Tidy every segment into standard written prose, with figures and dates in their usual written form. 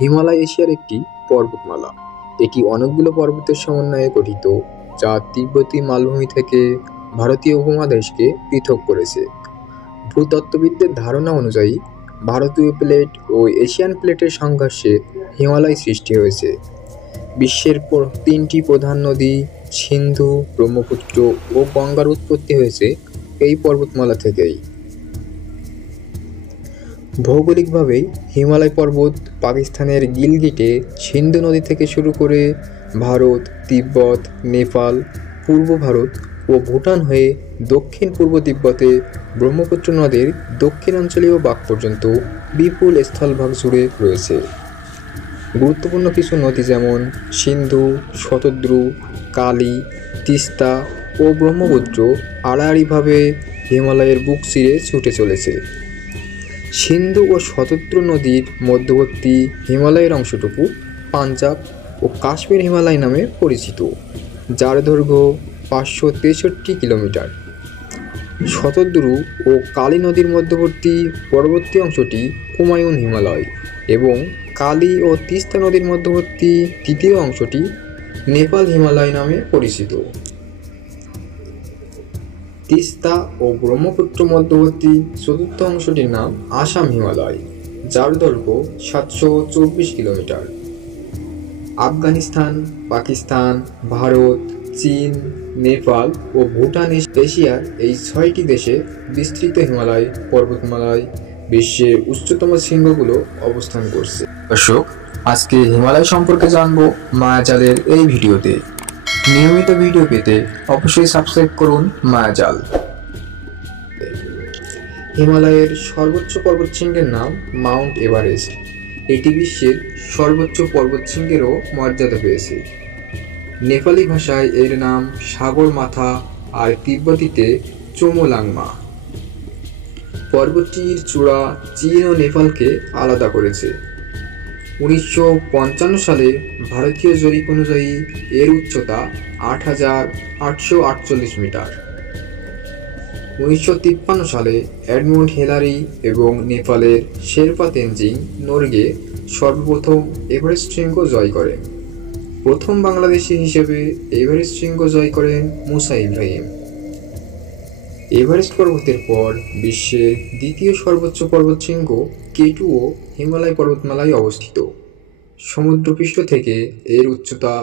হিমালয় এশিয়ার একটি পর্বতমালা। এটি অনেকগুলো পর্বতের সমন্বয়ে গঠিত, যা তিব্বতী মালভূমি থেকে ভারতীয় উপমহাদেশকে পৃথক করেছে। ভূতত্ত্ববিদদের ধারণা অনুযায়ী ভারতীয় প্লেট ও এশিয়ান প্লেটের সংঘর্ষে হিমালয় সৃষ্টি হয়েছে। বিশ্বের তিনটি প্রধান নদী সিন্ধু, ব্রহ্মপুত্র ও গঙ্গার উৎপত্তি হয়েছে এই পর্বতমালা থেকেই। ভৌগোলিকভাবেই হিমালয় পর্বত পাকিস্তানের গিলগিটে সিন্ধু নদী থেকে শুরু করে ভারত, তিব্বত, নেপাল, পূর্ব ভারত ও ভুটান হয়ে দক্ষিণ পূর্ব তিব্বতে ব্রহ্মপুত্র নদীর দক্ষিণাঞ্চলীয় বাঁক পর্যন্ত বিপুল স্থলভাগ জুড়ে রয়েছে। গুরুত্বপূর্ণ কিছু নদী যেমন সিন্ধু, শতদ্রু, কালী, তিস্তা ও ব্রহ্মপুত্র আড়াআড়িভাবে হিমালয়ের বুক চিরে ছুটে চলেছে। সিন্ধু ও শতদ্রু নদীর মধ্যবর্তী হিমালয়ের অংশটুকু পাঞ্জাব ও কাশ্মীর হিমালয় নামে পরিচিত, যার দৈর্ঘ্য 563 কিলোমিটার। শতদ্রু ও কালী নদীর মধ্যবর্তী পরবর্তী অংশটি কুমায়ুন হিমালয় এবং কালী ও তিস্তা নদীর মধ্যবর্তী তৃতীয় অংশটি নেপাল হিমালয় নামে পরিচিত। তিস্তা ও ব্রহ্মপুত্র মধ্যবর্তী চতুর্থ অংশটির নাম আসাম হিমালয়, যার দৈর্ঘ্য 724 কিলোমিটার। আফগানিস্তান, পাকিস্তান, ভারত, চীন, নেপাল ও ভুটান এশিয়ার এই 6টি দেশে বিস্তৃত হিমালয় পর্বতমালায় বিশ্বের উচ্চতম শৃঙ্গগুলো অবস্থান করছে। দর্শক, আজকে হিমালয় সম্পর্কে জানবো মায়াজালের এই ভিডিওতে। নিয়মিত ভিডিও পেতে অবশ্যই সাবস্ক্রাইব করুন মায়াজাল। হিমালয়ের সর্বোচ্চ পর্বতশৃঙ্গের নাম মাউন্ট এভারেস্ট। এটি বিশ্বের সর্বোচ্চ পর্বতশৃঙ্গেরও মর্যাদা পেয়েছে। নেপালি ভাষায় এর নাম সাগর মাথা আর তিব্বতীতে চোমোলাংমা। পর্বতটির চূড়া চীন ও নেপালকে আলাদা করেছে। 1955 সালে ভারতীয় জরিপ অনুযায়ী এর উচ্চতা 8,848 মিটার। 1953 সালে এডমন্ড হিলারি এবং নেপালের শেরপা তেনজিং নোরগে সর্বপ্রথম এভারেস্ট শৃঙ্গ জয় করেন। প্রথম বাংলাদেশি হিসেবে এভারেস্ট শৃঙ্গ জয় করেন মুসা ইব্রাহিম। এভারেস্ট পর্বতের পর বিশ্বের দ্বিতীয় সর্বোচ্চ পর্বতশৃঙ্গ কেটুও হিমালয় পর্বতমালায় অবস্থিত। সমুদ্রপৃষ্ঠ থেকে এর উচ্চতা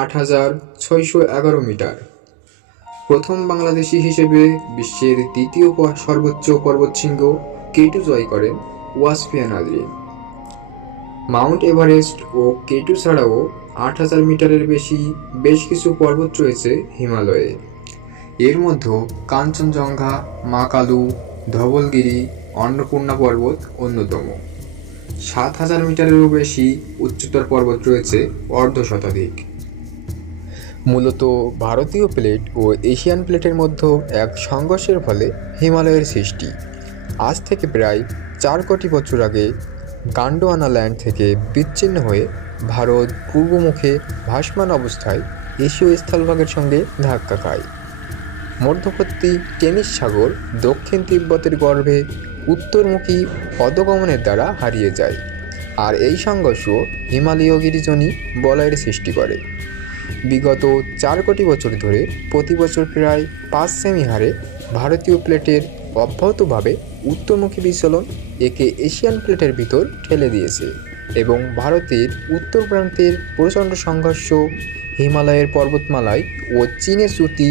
8,611 মিটার। প্রথম বাংলাদেশি হিসেবে বিশ্বের দ্বিতীয় সর্বোচ্চ পর্বতশৃঙ্গ কেটু জয় করেন ওয়াসফিয়া নাজরীন। মাউন্ট এভারেস্ট ও কেটু ছাড়াও 8,000 মিটারের বেশ কিছু পর্বত রয়েছে হিমালয়ে। এর মধ্যে কাঞ্চনজঙ্ঘা, মাকালু, ধবলগিরি, অন্নপূর্ণা পর্বত অন্যতম। 7,000 মিটারেরও বেশি উচ্চতর পর্বত রয়েছে অর্ধশতাধিক। মূলত ভারতীয় প্লেট ও এশিয়ান প্লেটের মধ্যে এক সংঘর্ষের ফলে হিমালয়ের সৃষ্টি। আজ থেকে প্রায় 4 কোটি বছর আগে গান্ডোয়ানা ল্যান্ড থেকে বিচ্ছিন্ন হয়ে ভারত পূর্বমুখে ভাসমান অবস্থায় এশীয় স্থলভাগের সঙ্গে ধাক্কা খায়। মধ্যবর্তী টেনিস সাগর দক্ষিণ তিব্বতের গর্ভে উত্তরমুখী অধোগমনের দ্বারা হারিয়ে যায়, আর এই সংঘর্ষ হিমালয় গিরিজনী বলয়ের সৃষ্টি করে। বিগত 4 কোটি বছর ধরে প্রতি বছর প্রায় 5 সেমি হারে ভারতীয় প্লেটের অব্যাহতভাবে উত্তরমুখী বিচলন একে এশিয়ান প্লেটের ভিতর ঠেলে দিয়েছে এবং ভারতের উত্তর প্রান্তের প্রচণ্ড সংঘর্ষ, হিমালয়ের পর্বতমালায় ও চীনে চ্যুতি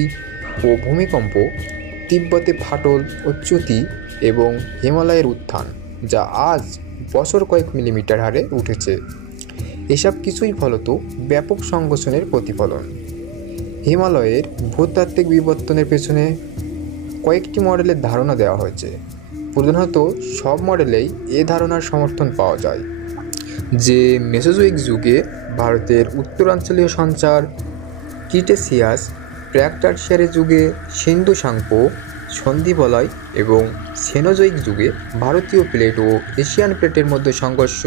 ও ভূমিকম্প, তিব্বতে ফাটল ও চ্যুতি এবং হিমালয়ের উত্থান, যা আজ বছর কয়েক মিলিমিটার হারে উঠেছে। এসব কিছুই ফলত ব্যাপক সংঘর্ষণের প্রতিফলন। হিমালয়ের ভূতাত্ত্বিক বিবর্তনের পেছনে কয়েকটি মডেলের ধারণা দেওয়া হয়েছে। প্রধানত সব মডেলেই এ ধারণার সমর্থন পাওয়া যায় যে মেসোজোইক যুগে ভারতের উত্তরাঞ্চলীয় সঞ্চার, ক্রিটেসিয়াস প্রাক-টারশিয়ারি যুগে সিন্ধু সাংপো সন্ধি বলয় এবং সেনোজোইক যুগে ভারতীয় প্লেট ও এশিয়ান প্লেটের মধ্যে সংঘর্ষ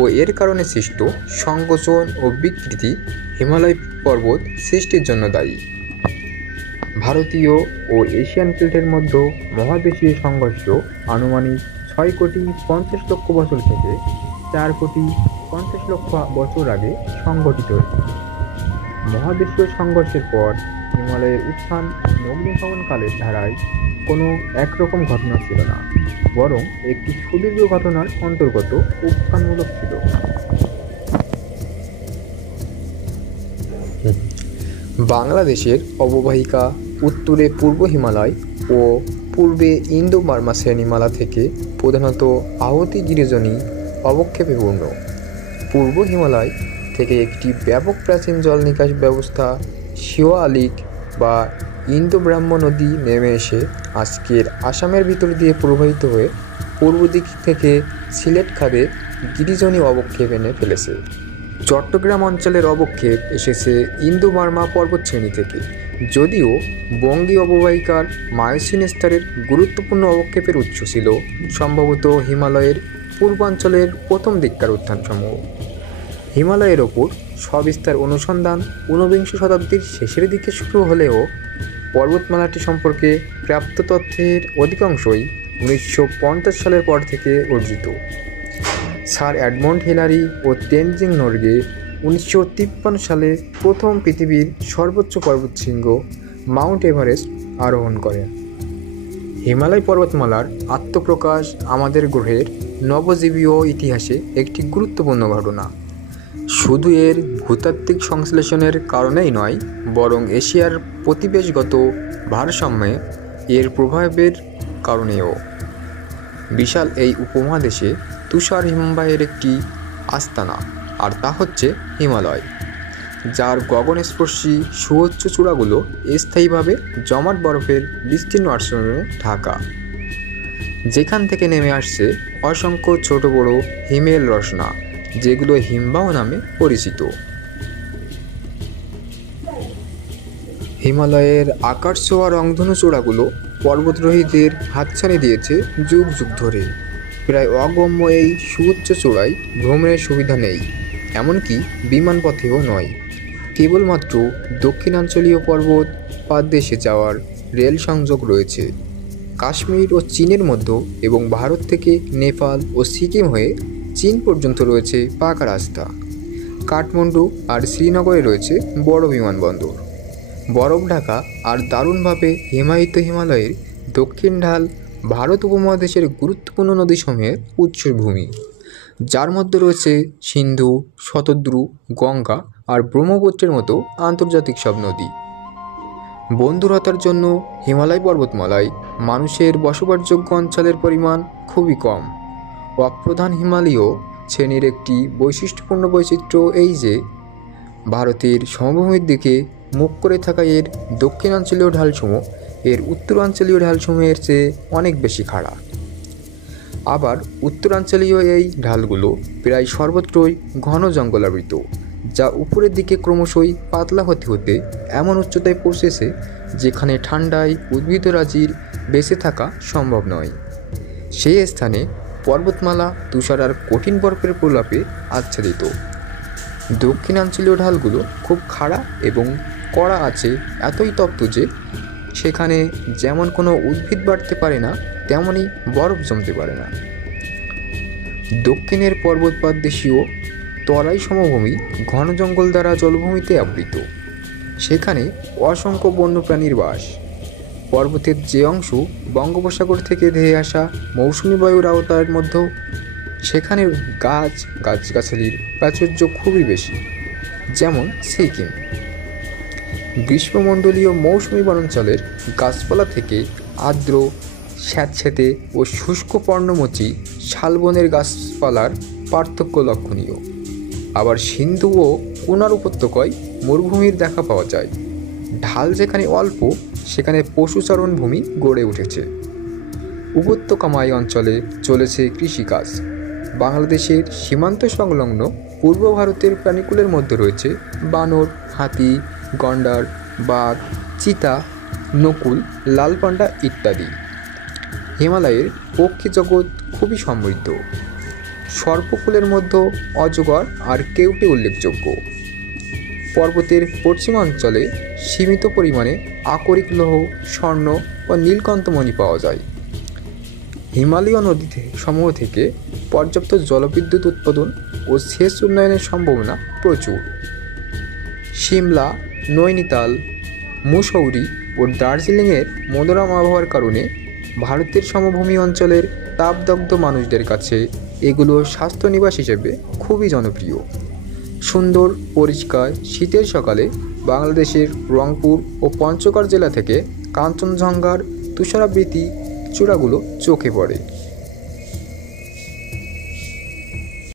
ও এর কারণে সৃষ্ট সংকোচন ও বিকৃতি হিমালয় পর্বত সৃষ্টির জন্য দায়ী। ভারতীয় ও এশিয়ান প্লেটের মধ্যে মহাদেশীয় সংঘর্ষ আনুমানিক 6 কোটি 50 লক্ষ বছর থেকে 4,50,00,000 বছর আগে সংঘটিত হয়েছে। মহাদেশীয় সংঘর্ষের পর হিমালয়ের উত্থান অগ্নিভবনকালের ধারায় কোনো একরকম ঘটনা ছিল না, বরং একটি সুদীর্ঘ ঘটনার অন্তর্গত উত্থানমূলক ছিল। বাংলাদেশের অববাহিকা উত্তরে পূর্ব হিমালয় ও পূর্বে ইন্দো বার্মা শ্রেণীমালা থেকে প্রধানত আহতি গিরিজনী অবক্ষেপে পূর্ণ। পূর্ব হিমালয় থেকে একটি ব্যাপক প্রাচীন জল নিকাশ ব্যবস্থা শিওয়ালিক বা ইন্দো ব্রাহ্ম নদী নেমে এসে আজকের আসামের ভিতর দিয়ে প্রবাহিত হয়ে পূর্ব দিক থেকে সিলেট খাদে গিরিজনী অবক্ষেপ এনে ফেলেছে। চট্টগ্রাম অঞ্চলের অবক্ষেপ এসেছে ইন্দো বার্মা পর্বতশ্রেণী থেকে, যদিও বঙ্গীয় অববাহিকার মায়োসিন স্তরের গুরুত্বপূর্ণ অবক্ষেপের উৎস ছিল সম্ভবত হিমালয়ের পূর্বাঞ্চলের প্রথম দিককার উত্থানসমূহ। হিমালয়ের ওপর সবিস্তার অনুসন্ধান 19 শতাব্দীর শেষের দিকে শুরু হলেও পর্বতমালাটি সম্পর্কে প্রাপ্ত তথ্যের অধিকাংশই 1950 সালের পর থেকে অর্জিত। স্যার এডমন্ড হিলারি ও তেনজিং নোরগে 1953 সালে প্রথম পৃথিবীর সর্বোচ্চ পর্বতশৃঙ্গ মাউন্ট এভারেস্ট আরোহণ করেন। হিমালয় পর্বতমালার আত্মপ্রকাশ আমাদের গ্রহের নবজীবীয় ইতিহাসে একটি গুরুত্বপূর্ণ ঘটনা। শুধু এর ভূতাত্ত্বিক সংশ্লেষণের কারণেই নয়, বরং এশিয়ার প্রতিবেশগত ভারসাম্যে এর প্রভাবের কারণেও। বিশাল এই উপমহাদেশে তুষার হিমবাহের একটি আস্তানা, আর তা হচ্ছে হিমালয়, যার গগনস্পর্শী সুউচ্চ চূড়াগুলো স্থায়ীভাবে জমাট বরফের বিস্তীর্ণ আচ্ছাদনে ঢাকা, যেখান থেকে নেমে আসছে অসংখ্য ছোট বড় হিমেল রসনা, যেগুলো হিমবাহ নামে পরিচিত। হিমালয়ের আকাশ ছোঁয়া রংধনু চূড়াগুলো পর্বতারোহীদের হাতছানি দিয়েছে যুগ যুগ ধরে। প্রায় অগম্য এই সুউচ্চ চূড়ায় ভ্রমণের সুবিধা নেই, এমনকি বিমানপথেও নয়। কেবলমাত্র দক্ষিণাঞ্চলীয় পর্বত পাদদেশে যাওয়ার রেল সংযোগ রয়েছে। কাশ্মীর ও চীনের মধ্য এবং ভারত থেকে নেপাল ও সিকিম হয়ে চীন পর্যন্ত রয়েছে পাকা রাস্তা। কাঠমান্ডু আর শ্রীনগরে রয়েছে বড় বিমানবন্দর। বরফ ঢাকা আর দারুণভাবে হিমায়িত হিমালয়ের দক্ষিণ ঢাল ভারত উপমহাদেশের গুরুত্বপূর্ণ নদীসমূহের উৎসভূমি, যার মধ্যে রয়েছে সিন্ধু, শতদ্রু, গঙ্গা আর ব্রহ্মপুত্রের মতো আন্তর্জাতিক সব নদী। বন্ধুরতার জন্য হিমালয় পর্বতমালায় মানুষের বসবাসযোগ্য অঞ্চলের পরিমাণ খুবই কম। অপ্রধান হিমালয়ীয় শ্রেণীর একটি বৈশিষ্ট্যপূর্ণ বৈচিত্র্য এই যে, ভারতের সমভূমির দিকে মুখ করে থাকা এর দক্ষিণাঞ্চলীয় ঢালসমূহ এর উত্তরাঞ্চলীয় ঢালসমূহের চেয়ে অনেক বেশি খাড়া। আবার উত্তরাঞ্চলীয় এই ঢালগুলো প্রায় সর্বত্রই ঘন জঙ্গলাবৃত, যা উপরের দিকে ক্রমশই পাতলা হতে হতে এমন উচ্চতায় পৌঁছেছে যেখানে ঠান্ডায় উদ্ভিদরাজির বেঁচে থাকা সম্ভব নয়। সেই স্থানে পর্বতমালা তুষার আর কঠিন বরফের প্রলাপে আচ্ছাদিত। দক্ষিণাঞ্চলীয় ঢালগুলো খুব খাড়া এবং কড়া আছে, এতই তপ্ত যে সেখানে যেমন কোনো উদ্ভিদ বাড়তে পারে না, তেমনই বরফ জমতে পারে না। দক্ষিণের পর্বতপাদদেশীয় তরাই সমভূমি ঘন জঙ্গল দ্বারা জলভূমিতে আবৃত। সেখানে অসংখ্য বন্যপ্রাণীর বাস। পর্বতের যে অংশ বঙ্গোপসাগর থেকে ধেয়ে আসা মৌসুমি বায়ুর আওতার মধ্যেও সেখানে গাছগাছালির প্রাচুর্য খুবই বেশি, যেমন সিকিম। গ্রীষ্মমণ্ডলীয় মৌসুমি বনাঞ্চলের গাছপালা থেকে আর্দ্র, স্যাঁতসেঁতে ও শুষ্ক পর্ণমোচী শালবনের গাছপালার পার্থক্য লক্ষণীয়। আবার সিন্ধু ও কুনার উপত্যকায় মরুভূমির দেখা পাওয়া যায়। ঢাল যেখানে অল্প, সেখানে পশুচারণ ভূমি গড়ে উঠেছে। উপত্যকাময় অঞ্চলে চলেছে কৃষিকাজ। বাংলাদেশের সীমান্ত সংলগ্ন পূর্ব ভারতের প্রাণীকুলের মধ্যে রয়েছে বানর, হাতি, গন্ডার, বাঘ, চিতা, নকুল, লাল পান্ডা ইত্যাদি। হিমালয়ের পক্ষী জগৎ খুবই সমৃদ্ধ। সর্পকুলের মধ্যে অজগর আর কেউটে উল্লেখযোগ্য। পর্বতের পশ্চিমাঞ্চলে সীমিত পরিমাণে আকরিক লৌহ, স্বর্ণ ও নীলকান্তমণি পাওয়া যায়। হিমালয় নদী সমূহ থেকে পর্যাপ্ত জলবিদ্যুৎ উৎপাদন ও সেচ উন্নয়নের সম্ভাবনা প্রচুর। সিমলা, নৈনিতাল, মুসৌরি ও দার্জিলিংয়ের মনোরম আবহাওয়ার কারণে ভারতের সমভূমি অঞ্চলের তাপদগ্ধ মানুষদের কাছে এগুলো স্বাস্থ্য নিবাস হিসেবে খুবই জনপ্রিয়। সুন্দর পরিষ্কার শীতের সকালে বাংলাদেশের রংপুর ও পঞ্চগড় জেলা থেকে কাঞ্চনজঙ্ঘার তুষারাবৃত চূড়াগুলো চোখে পড়ে।